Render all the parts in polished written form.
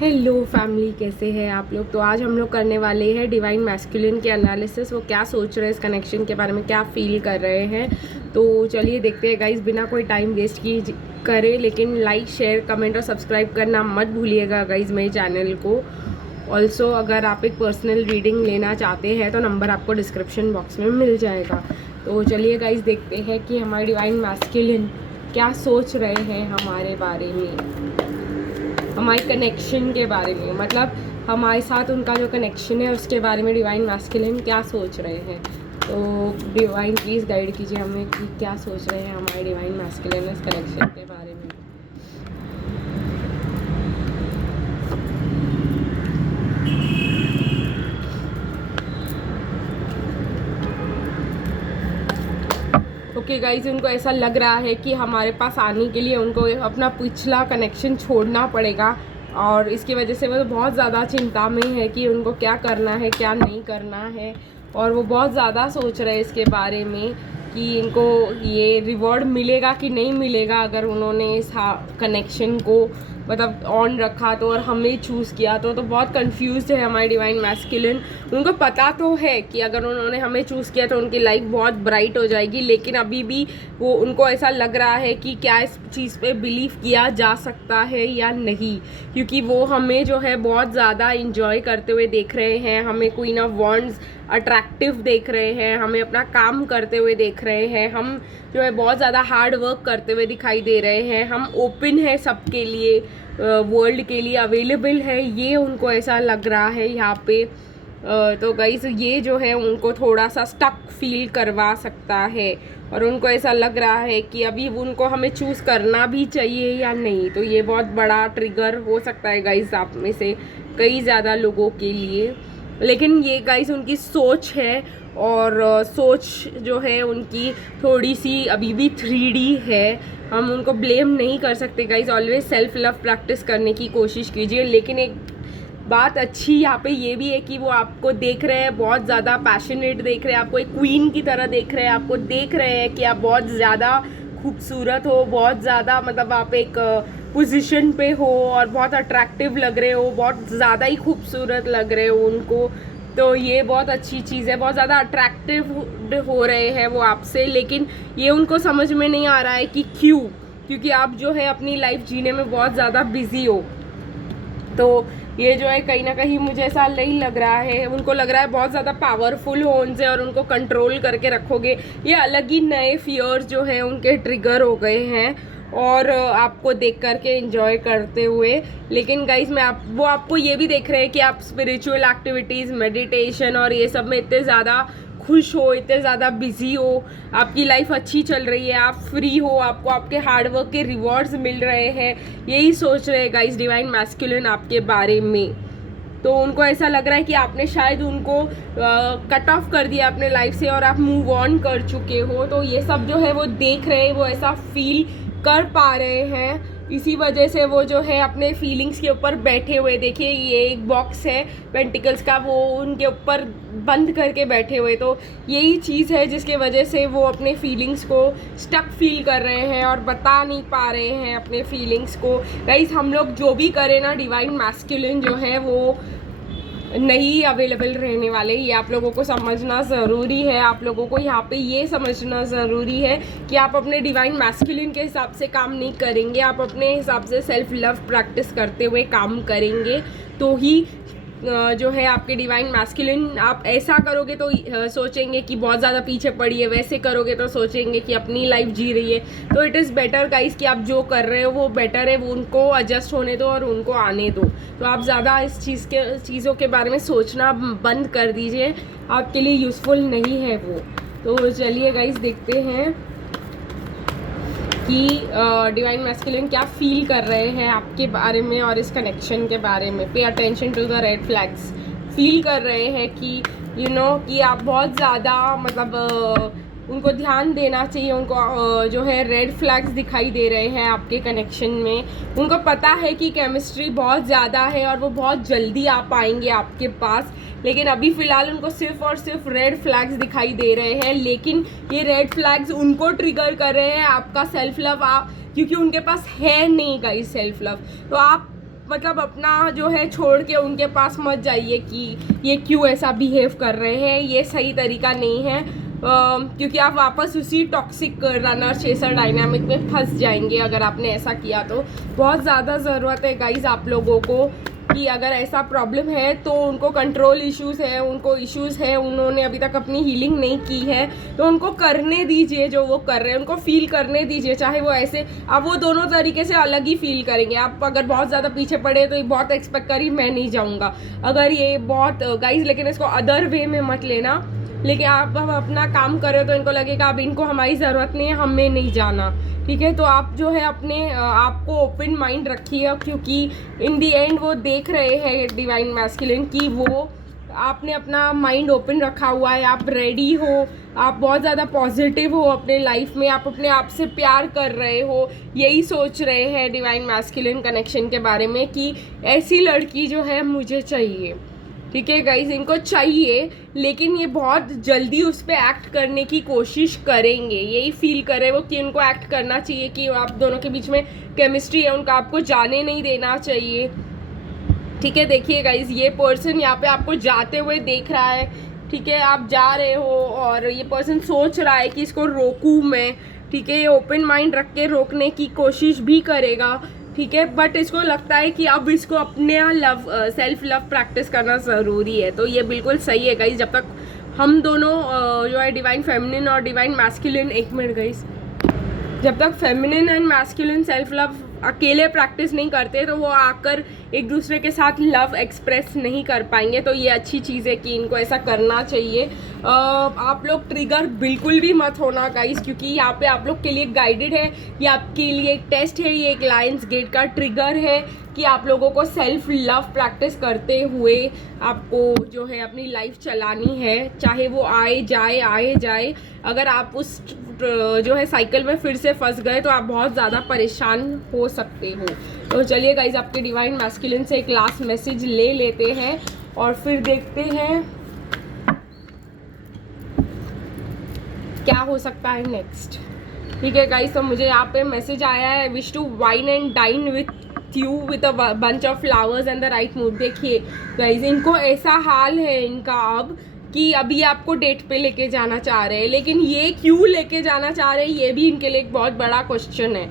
Hello family, कैसे हैं आप लोग। तो आज हम लोग करने वाले हैं डिवाइन मैस्कुलिन के एनालिसिस। वो क्या सोच रहे हैं इस कनेक्शन के बारे में, क्या फील कर रहे हैं। तो चलिए देखते हैं गाइस, बिना कोई टाइम वेस्ट किए करें। लेकिन लाइक, शेयर, कमेंट और सब्सक्राइब करना मत भूलिएगा गाइस मेरे चैनल को। ऑल्सो अगर आप एक पर्सनल रीडिंग लेना चाहते हैं तो नंबर आपको डिस्क्रिप्शन बॉक्स में मिल जाएगा। तो चलिए गाइस देखते हैं कि हमारे डिवाइन मैस्कुलिन क्या सोच रहे हैं हमारे बारे में, हमारे कनेक्शन के बारे में। मतलब हमारे साथ उनका जो कनेक्शन है उसके बारे में डिवाइन मैस्कुलिन क्या सोच रहे हैं। तो डिवाइन प्लीज़ गाइड कीजिए हमें कि क्या सोच रहे हैं हमारे डिवाइन मैस्कुलिन इस कनेक्शन के बारे में। ओके गाइज, उनको ऐसा लग रहा है कि हमारे पास आने के लिए उनको अपना पिछला कनेक्शन छोड़ना पड़ेगा, और इसकी वजह से वो बहुत ज़्यादा चिंता में है कि उनको क्या करना है क्या नहीं करना है। और वो बहुत ज़्यादा सोच रहे हैं इसके बारे में कि इनको ये रिवॉर्ड मिलेगा कि नहीं मिलेगा अगर उन्होंने इस कनेक्शन को मतलब ऑन रखा तो, और हमें चूज़ किया तो बहुत कंफ्यूज्ड है हमारी डिवाइन मैस्कुलिन। उनको पता तो है कि अगर उन्होंने हमें चूज़ किया तो उनकी लाइफ बहुत ब्राइट हो जाएगी, लेकिन अभी भी वो उनको ऐसा लग रहा है कि क्या इस चीज़ पे बिलीव किया जा सकता है या नहीं। क्योंकि वो हमें जो है बहुत ज़्यादा इंजॉय करते हुए देख रहे हैं, हमें क्वीन ऑफ वॉन्ड्स अट्रैक्टिव देख रहे हैं, हमें अपना काम करते हुए देख रहे हैं, हम जो है बहुत ज़्यादा हार्ड वर्क करते हुए दिखाई दे रहे हैं, हम ओपन है सबके लिए, वर्ल्ड के लिए अवेलेबल है, ये उनको ऐसा लग रहा है यहाँ पे। तो गाइस ये जो है उनको थोड़ा सा स्टक फील करवा सकता है, और उनको ऐसा लग रहा है कि अभी उनको हमें चूज़ करना भी चाहिए या नहीं। तो ये बहुत बड़ा ट्रिगर हो सकता है गाइस आप में से कई ज़्यादा लोगों के लिए। लेकिन ये गाइस उनकी सोच है, और सोच जो है उनकी थोड़ी सी अभी भी 3D है। हम उनको ब्लेम नहीं कर सकते guys. Always self love practice करने की कोशिश कीजिए। लेकिन एक बात अच्छी यहाँ पे ये भी है कि वो आपको देख रहे हैं, बहुत ज़्यादा पैशनेट देख रहे हैं, आपको एक क्वीन की तरह देख रहे हैं, आपको देख रहे हैं कि आप बहुत ज़्यादा खूबसूरत हो, बहुत ज़्यादा मतलब आप एक पोजीशन पे हो और बहुत अट्रैक्टिव लग रहे हो, बहुत ज़्यादा ही खूबसूरत लग रहे हो उनको। तो ये बहुत अच्छी चीज़ है, बहुत ज़्यादा अट्रैक्टिव हो रहे हैं वो आपसे। लेकिन ये उनको समझ में नहीं आ रहा है कि क्यों, क्योंकि आप जो है अपनी लाइफ जीने में बहुत ज़्यादा बिजी हो। तो ये जो है कहीं ना कहीं मुझे ऐसा नहीं लग रहा है, उनको लग रहा है बहुत ज़्यादा पावरफुल हो उनसे और उनको कंट्रोल करके रखोगे। ये अलग ही नए फियर्स जो हैं उनके ट्रिगर हो गए हैं, और आपको देख करके एंजॉय करते हुए। लेकिन गाइस वो आपको ये भी देख रहे हैं कि आप स्पिरिचुअल एक्टिविटीज़, मेडिटेशन और ये सब में इतने ज़्यादा खुश हो, इतने ज़्यादा बिजी हो, आपकी लाइफ अच्छी चल रही है, आप फ्री हो, आपको आपके हार्डवर्क के रिवॉर्ड्स मिल रहे हैं। यही सोच रहे हैं गाइस डिवाइन मैस्कुलिन आपके बारे में। तो उनको ऐसा लग रहा है कि आपने शायद उनको कट ऑफ कर दिया अपने लाइफ से और आप मूव ऑन कर चुके हो। तो ये सब जो है वो देख रहे हैं, वो ऐसा फील कर पा रहे हैं। इसी वजह से वो जो है अपने फीलिंग्स के ऊपर बैठे हुए, देखिए ये एक बॉक्स है पेंटिकल्स का, वो उनके ऊपर बंद करके बैठे हुए। तो यही चीज़ है जिसके वजह से वो अपने फीलिंग्स को स्टक फील कर रहे हैं और बता नहीं पा रहे हैं अपने फीलिंग्स को। गाइस हम लोग जो भी करें ना, डिवाइन मैस्कुलिन जो है वो नहीं अवेलेबल रहने वाले, ये आप लोगों को समझना ज़रूरी है। आप लोगों को यहाँ पे ये समझना ज़रूरी है कि आप अपने डिवाइन मैस्कुलिन के हिसाब से काम नहीं करेंगे, आप अपने हिसाब से सेल्फ लव प्रैक्टिस करते हुए काम करेंगे तो ही जो है आपके डिवाइन मैस्कुलिन, आप ऐसा करोगे तो सोचेंगे कि बहुत ज़्यादा पीछे पड़ी है, वैसे करोगे तो सोचेंगे कि अपनी लाइफ जी रही है। तो इट इज़ बेटर गाइस कि आप जो कर रहे हो वो बेटर है, वो उनको एडजस्ट होने दो और उनको आने दो। तो आप ज़्यादा इस चीज़ों के बारे में सोचना बंद कर दीजिए, आपके लिए यूज़फुल नहीं है वो। तो चलिए गाइस देखते हैं कि डिवाइन मैस्कुलिन क्या फील कर रहे हैं आपके बारे में और इस कनेक्शन के बारे में। Pay attention to the red flags. Feel कर रहे हैं कि कि आप बहुत ज़्यादा मतलब उनको ध्यान देना चाहिए। उनको जो है रेड फ्लैग्स दिखाई दे रहे हैं आपके कनेक्शन में। उनको पता है कि केमिस्ट्री बहुत ज़्यादा है और वो बहुत जल्दी आ पाएंगे आपके पास, लेकिन अभी फ़िलहाल उनको सिर्फ और सिर्फ रेड फ्लैग्स दिखाई दे रहे हैं। लेकिन ये रेड फ्लैग्स उनको ट्रिगर कर रहे हैं आपका सेल्फ लव, क्योंकि उनके पास है नहीं गाइस सेल्फ लव। तो आप मतलब अपना जो है छोड़ के उनके पास मत जाइए कि ये क्यों ऐसा बिहेव कर रहे हैं, ये सही तरीका नहीं है। क्योंकि आप वापस उसी टॉक्सिक रनर चेसर डायनामिक में फंस जाएंगे अगर आपने ऐसा किया। तो बहुत ज़्यादा ज़रूरत है गाइज आप लोगों को कि अगर ऐसा प्रॉब्लम है तो उनको कंट्रोल इश्यूज़ है, उनको इश्यूज़ है, उन्होंने अभी तक अपनी हीलिंग नहीं की है, तो उनको करने दीजिए जो वो कर रहे हैं, उनको फील करने दीजिए। चाहे वो ऐसे, अब वो दोनों तरीके से अलग ही फील करेंगे। आप अगर बहुत ज़्यादा पीछे पड़े तो ये बहुत एक्सपेक्ट करी मैं नहीं जाऊँगा, अगर ये बहुत गाइज, लेकिन इसको अदर वे में मत लेना। लेकिन आप हम अपना काम कर रहे हो तो इनको लगेगा अब इनको हमारी ज़रूरत नहीं है, हमें नहीं जाना, ठीक है। तो आप जो है अपने आपको ओपन माइंड रखिए, क्योंकि इन दी एंड वो देख रहे हैं डिवाइन मैस्कुलिन की वो आपने अपना माइंड ओपन रखा हुआ है, आप रेडी हो, आप बहुत ज़्यादा पॉजिटिव हो अपने लाइफ में, आप अपने आप से प्यार कर रहे हो, यही सोच रहे हैं डिवाइन मैस्कुलिन कनेक्शन के बारे में कि ऐसी लड़की जो है मुझे चाहिए, ठीक है गाइज, इनको चाहिए। लेकिन ये बहुत जल्दी उस पर एक्ट करने की कोशिश करेंगे, यही फील करे वो कि उनको एक्ट करना चाहिए, कि आप दोनों के बीच में केमिस्ट्री है, उनका आपको जाने नहीं देना चाहिए, ठीक है। देखिए गाइज, ये पर्सन यहाँ पे आपको जाते हुए देख रहा है, ठीक है। आप जा रहे हो और ये पर्सन सोच रहा है कि इसको रोकूं मैं, ठीक है। ये ओपन माइंड रख के रोकने की कोशिश भी करेगा, ठीक है। बट इसको लगता है कि अब इसको अपने सेल्फ लव प्रैक्टिस करना ज़रूरी है। तो ये बिल्कुल सही है गाइस। जब तक हम दोनों जो है डिवाइन फेमिनिन और डिवाइन मैस्कुलिन, एक मिनट गाइस, जब तक feminine and masculine self love अकेले प्रैक्टिस नहीं करते तो वो आकर एक दूसरे के साथ लव एक्सप्रेस नहीं कर पाएंगे। तो ये अच्छी चीज़ है कि इनको ऐसा करना चाहिए। आप लोग ट्रिगर बिल्कुल भी मत होना गाइस, क्योंकि यहाँ पे आप लोग के लिए गाइडेड है, ये आपके लिए एक टेस्ट है, ये एक लायंस गेट का ट्रिगर है कि आप लोगों को सेल्फ लव प्रैक्टिस करते हुए आपको जो है अपनी लाइफ चलानी है, चाहे वो आए जाए। अगर आप उस जो है साइकिल में फिर से फंस गए तो आप बहुत ज़्यादा परेशान हो सकते हो। तो चलिए गाइज, आपके डिवाइन मैस्कुलिन से एक लास्ट मैसेज ले लेते हैं और फिर देखते हैं क्या हो सकता है नेक्स्ट, ठीक है गाइज। तो मुझे यहाँ पे मैसेज आया है, wish to wine and dine with you with a bunch of flowers and the right mood. देखिए गाइज, इनको ऐसा हाल है इनका अब कि अभी आपको डेट पे लेके जाना चाह रहे हैं, लेकिन ये क्यों लेके जाना चाह रहे हैं ये भी इनके लिए एक बहुत बड़ा क्वेश्चन है।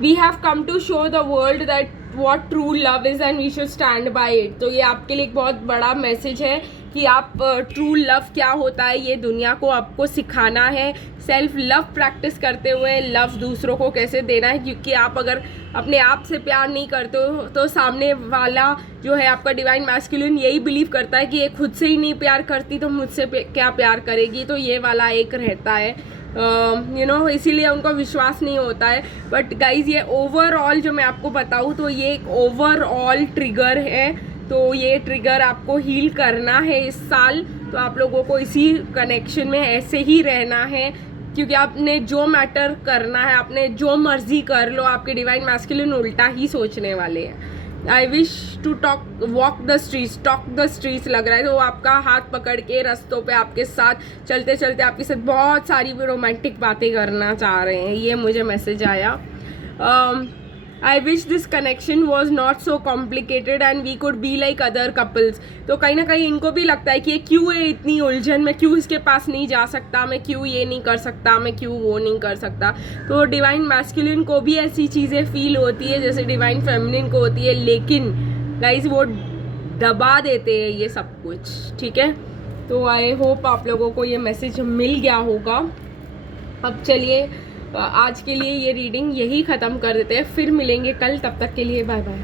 We have come to show the world that what true love is and we should stand by it. तो ये आपके लिए एक बहुत बड़ा मैसेज है कि आप ट्रू लव क्या होता है ये दुनिया को आपको सिखाना है, सेल्फ लव प्रैक्टिस करते हुए लव दूसरों को कैसे देना है। क्योंकि आप अगर अपने आप से प्यार नहीं करते हो तो सामने वाला जो है आपका डिवाइन मैस्कुलिन यही बिलीव करता है कि ये खुद से ही नहीं प्यार करती तो मुझसे क्या प्यार करेगी। तो ये वाला एक रहता है इसीलिए उनको विश्वास नहीं होता है। बट गाइज, ये ओवरऑल जो मैं आपको बताऊँ तो ये एक ओवरऑल ट्रिगर है। तो ये ट्रिगर आपको हील करना है इस साल। तो आप लोगों को इसी कनेक्शन में ऐसे ही रहना है, क्योंकि आपने जो मैटर करना है, आपने जो मर्जी कर लो, आपके डिवाइन मैस्कुलिन उल्टा ही सोचने वाले हैं। I wish to walk the streets लग रहा है। तो वो आपका हाथ पकड़ के रास्तों पे आपके साथ चलते चलते आपके साथ बहुत सारी रोमांटिक बातें करना चाह रहे हैं, ये मुझे मैसेज आया। I wish this connection was not so complicated and we could be like other couples. तो कहीं ना कहीं इनको भी लगता है कि ये क्यों है इतनी उलझन, मैं क्यों इसके पास नहीं जा सकता, मैं क्यों ये नहीं कर सकता, मैं क्यों वो नहीं कर सकता। तो डिवाइन मैस्कुलिन को भी ऐसी चीज़ें फील होती है जैसे डिवाइन फेमिनिन को होती है, लेकिन गाइज वो दबा देते हैं ये सब कुछ, ठीक है। तो आई होप आप लोगों को ये मैसेज मिल गया होगा। अब चलिए आज के लिए ये रीडिंग यही ख़त्म कर देते हैं, फिर मिलेंगे कल, तब तक के लिए बाय बाय।